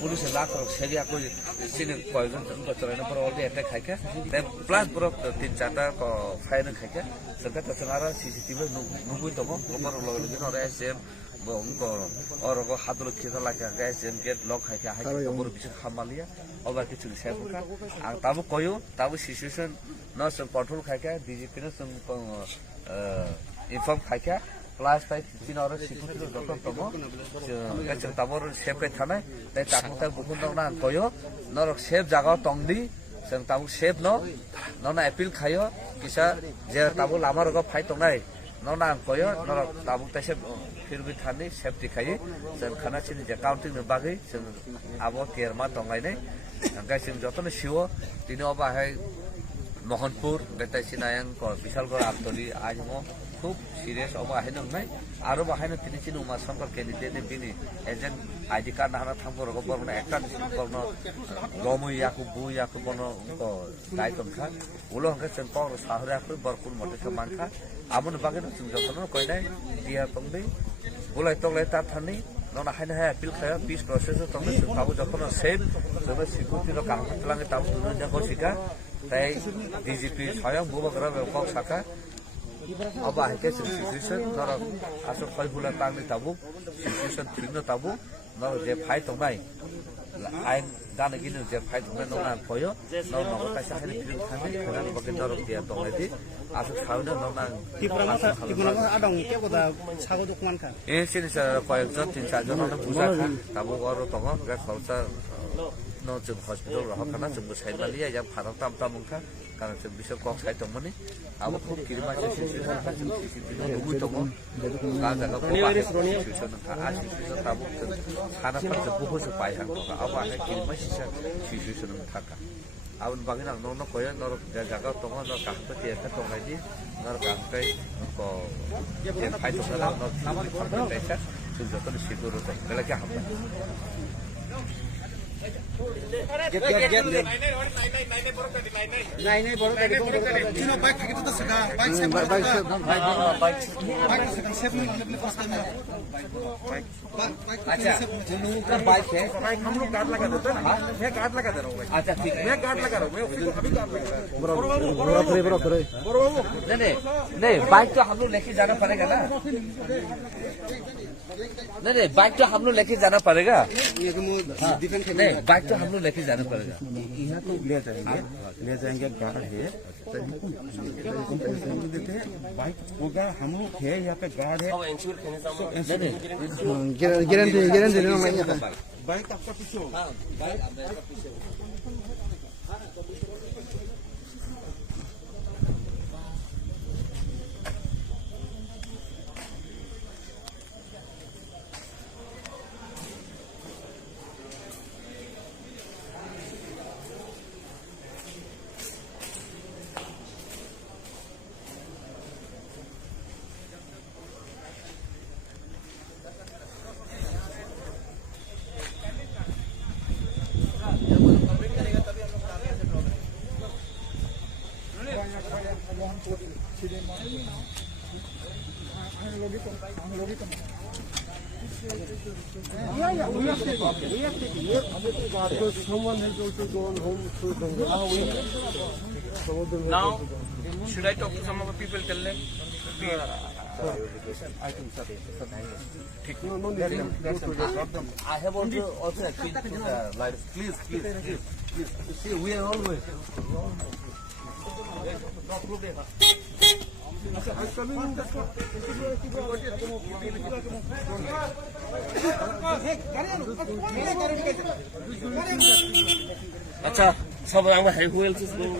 Police lakh সেগে আকো সিনে কয়েকজন চলাইনো পর অলরেডি একটা খাইকা প্লাস বড় 3-4টা ফাইন খাইকা সেটা তাছাড়া সিসিটিভি নুবুই তম গোবর লগে নরে এসএম অরগ হাতল খেতা লাগা এসএম গেট লক খাইকা হাই গোবর বিশ খামালিয়া অবা কিছু সেবকা আর তাবো কয়ো তাবো সিচুয়েশন ন কন্ট্রোল খাইকা ডিজিপি ন ইনফর্ম খাইকা প্লাস তাই তিন আর সিকিউরিটি যত তম গাছন তাবর সেভ কাই থানায় তাই তাকু তাক বুকুন দনা কয়ো নরক সেভ জায়গা টংদি जों ताबु सेफ नना एपिल खायो किसा जे ताबु लामा रग फाइ तंनाय नना कयो नर ताबु तासे फिर भी थानि सेफ्टी खायो जों खाना सिनि जे काउंटिंग न बागै जों आबो केरमा तंगायनाय गासिम जतन सिओ तिनि अबा हाय मोहनपुर बेताय सिनायं को विशालगढ़ आतली आजमो खूब सीरियस अब आहायनो नाय आरो बाहायनो तिनि सिनि उमा शंकर कैंडिडेट बिनि एजेंट आईडी कार्ड नाना थांबो रग बरनो एकटा बरनो गमु याकु बु याकु बनो को दायतनखा उलो हंके जों पावर साहराखै बरकुल मटेखा मानखा आबोन बागैनो जों जतन कयनाय दिया तंदै बुलाय तंलाय ता थानि नना हायनो हाय appeal खाया पीस प्रोसेस तंदै जों ताबो जतन सेफ जों सिकिउरिटी रो काम खालामो ताबो दुनिया को सिका ताई डीजीपी स्वयं बुबगरा बेकक साका अब हाइके सिचुएशन नर आसो फैफुला तांनि ताबु सिचुएशन थिनो ताबु नर जे फाइट तंनाय आइन गाने गिनु जे फाइट तंनाय नना फयो नर नगो काइसा हानि फिल्म खानि खाना बगे नर दिया तंनायदि आसो सावनो नना तिपुरामा आदं केकोदा सागो दखमान खा ए सिनिसा कयजन 3-4 जन बुजा खा ताबु गरो तंग गा खौसा न जों हस्पिटाल रहखाना जों साइडलालिया या फाराव ताम तामखा कारण जों बिसोर कक साइड दंमोन आबो खूब किरिमा सिचुएशन खा जों सिचुएशन नुबुय दङ का जागा सिचुएशन खा आ सिचुएशन ताबो खाना फारसे बहुत से पाइ हां दङ आबो हाय किरिमा सिचुएशन थाका आबन बागै आं न कय नर जागा दङ न काहपति एटा दंनायदि नर काहकै को जे फाइट दङ न खामानि फारसे पैसा जों जतन सिकुर दङ बेलाके हाबा नहीं बरो चिनो बाइक खाके तो सका बाइक से बाइक सेफ नहीं अच्छा बाइक है बाइक हम लोग गार्ड लगा देते हैं मैं गार्ड लगा दे रहा हूं अच्छा ठीक मैं गार्ड लगा रहा हूं मैं अभी गार्ड लगा रहा हूं नहीं बाइक तो हम लोग लेके जाना पड़ेगा ना नहीं बाइक तो हम लोग लेके जाना पड़ेगा नहीं बाइक तो हम लोग लेके जाना पड़ेगा यहाँ तो ले जाएंगे गार्ड है देते हैं बाइक होगा हम लोग है यहाँ पे गार्ड है गारंटी बाइक आपका पीछे होगा बाइक पीछे Someone has also gone home to Now, should I talk to some of the people? Tell them. I think so. I have also experienced with the lights. Please. See, we are always. अच्छा सब आमा है who else is going?